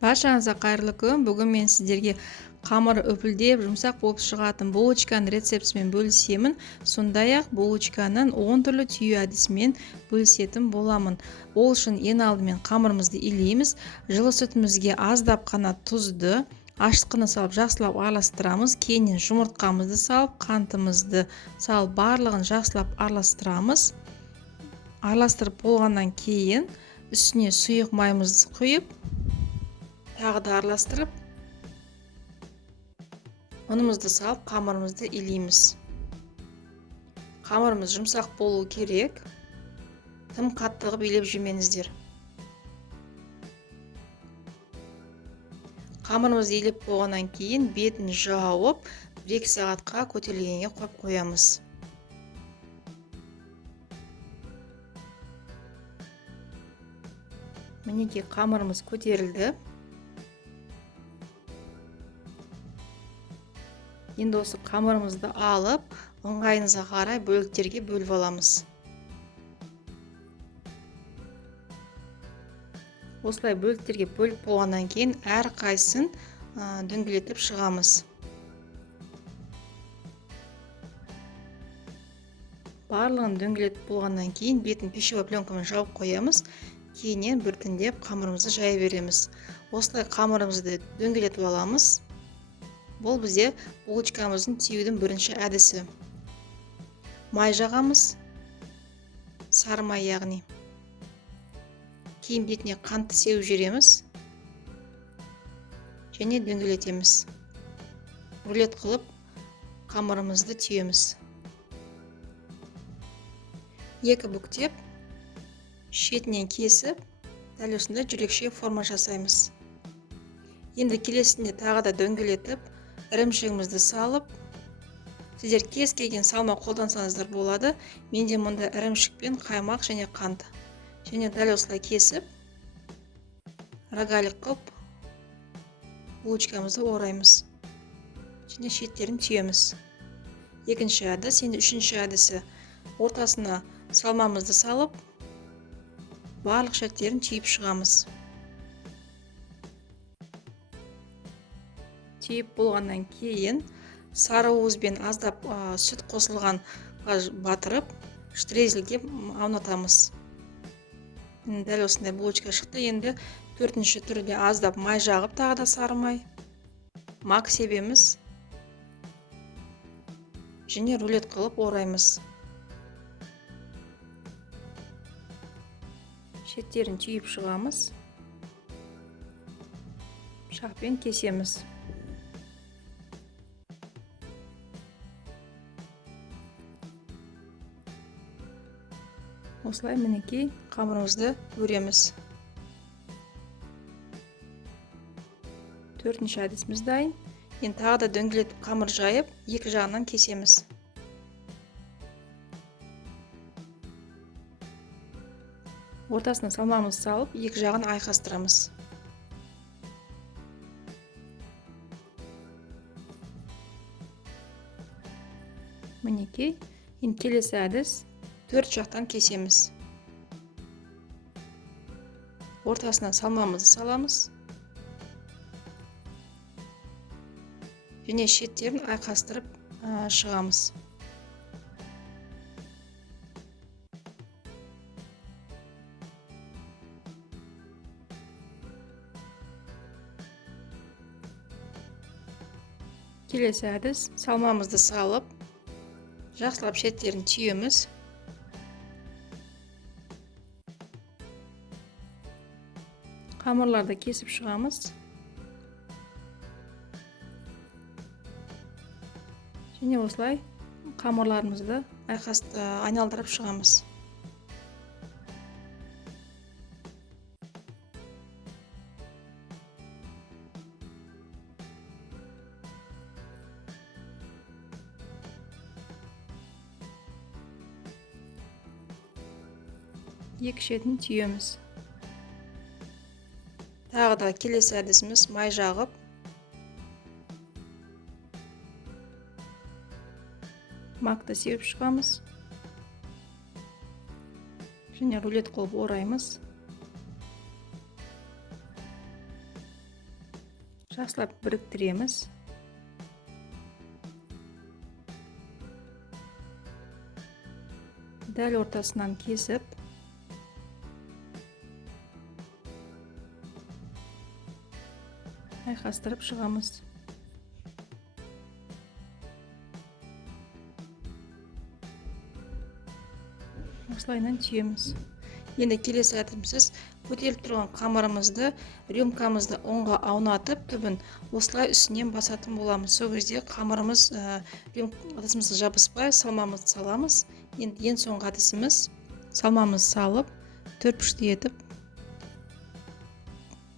Баршаңызға қайырлы күн. Бүгін мен сіздерге қамыр үпілдеп, жұмсақ болып шығатын булочканың рецептісімен бөлісемін. Сондай-ақ булочканың 10 түрлі түю әдісімен бөлісетін боламын. Ол үшін ең алдымен қамырымызды илейміз. Жылы сүтімізге аздап қана тұзды, ашытқыны салып жақсылап араластырамыз. Кейіннен жұмыртқамызды салып, қантымызды салып, барлығын жақсылап араластырамыз. Араластырып болғаннан кейін үстіне сұйық майымызды құйып, тағы да араластырып, ұнымызды салып, қамырымызды илейміз. Қамырымыз жұмсақ болуы керек. Тым қатты қылып илеп жемеңіздер. Қамырымызды илеп болғаннан кейін бетін жауып, 1-2 сағатқа көтерілгенге қойып қоямыз. Мінекей қамырымыз көтерілді. Енді осы қамырымызды алып, ыңғайыңызға қарай бөліктерге бөліп аламыз. Осылай бөліктерге бөліп болғаннан кейін әр қайсысын дөңгелетіп шығамыз. Барлығын дөңгелетіп болғаннан кейін бетін пищевой пленкамен жауып қоямыз. Кейіннен біртіндеп қамырымызды жая береміз. Осылай қамырымызды дөңгелетіп аламыз. Бұл бізде булочкамыздың түюдің бірінші әдісі. Май жағамыз, сары май яғни. Кейін бетіне қантты сеуіп жібереміз және дөңгелетеміз. Рулет қылып қамырымызды түйеміз. Екі бүктеп, шетінен кесіп, дәл осындай жүрекше форма жасаймыз. Енді келесінде тағы да дөңгелетіп, ірімшігімізді салып, сіздер кез келген салма қолдансаңыздар болады. Менде мұнда ірімшікпен қаймақ және қант. Және дәл осылай кесіп, рогалик қылып, булочкамызды ораймыз. Және шеттерін түйеміз. Екінші әдіс, енді үшінші әдісі. Ортасына салмамызды салып, барлық шеттерін түйіп шығамыз. Түйіп болғаннан кейін сары уызбен аздап сүт қосылған батырып, штрезельге аунатамыз. Дәл осындай булочка шықты. Енді төртінші түрде аздап май жағып, тағы да сары май, мак себеміз және рулет қылып ораймыз. Шеттерін түйіп шығамыз. Пышақпен кесеміз. Осылай мінекей қамырымызды өреміз. Төртінші әдісіміз дайын. Енді тағы да дөңгелетіп қамыр жайып, екі жағынан кесеміз. Ортасына салмамызды салып, екі жағын айқастырамыз. Мінекей, енді келесі әдіс. 4 жақтан кесеміз. Ортасына салмамызды саламыз. Және шеттерін айқастырып шығамыз. Келесі әдіс. Салмамызды салып, жақсылап шеттерін түйеміз. Қамырларды кесіп шығамыз. Және осылай қамырларымызды айналдырып шығамыз. Екі шетін түйеміз. Тағы да келесі әдісіміз май жағып, макты сеуіп шығамыз. Және рулет қылып ораймыз. жақсылап біріктіреміз. Дәл ортасынан кесіп айқастырып шығамыз. Осылайынан түйеміз. Енді келесі әдісіміз көтеріліп тұрған қамырымызды рюмкамызды оңға аунатып түбін осылай үстінен басатын боламыз. Сол кезде қамырымыз ыдысымызға жабыспай салмамызды саламыз. Енді ең соңғы әдісіміз салмамызды салып төртбұрышты етіп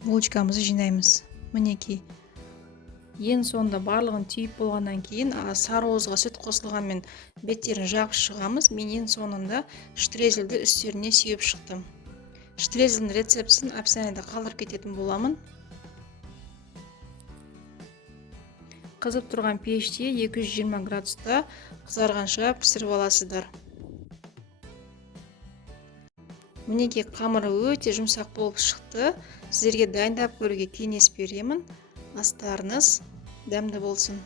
булочкамызды жинаймыз. Мінекей. Ең соңында барлығын түйіп болғаннан кейін сарыуызға сүт қосылғанмен беттерін жағып шығамыз. Мен ең соңында штрезельді үстеріне сүйіп шықтым. Штрезельдің рецептісін описаниеде қалдырып кететін боламын. Қызып тұрған пеште 220 градуста қызарғанша пісіріп аласыздар. Мінекей қамыры өте жұмсақ болып шықты. Сіздерге дайындап көруге кеңес беремін. Астарыңыз дәмді болсын.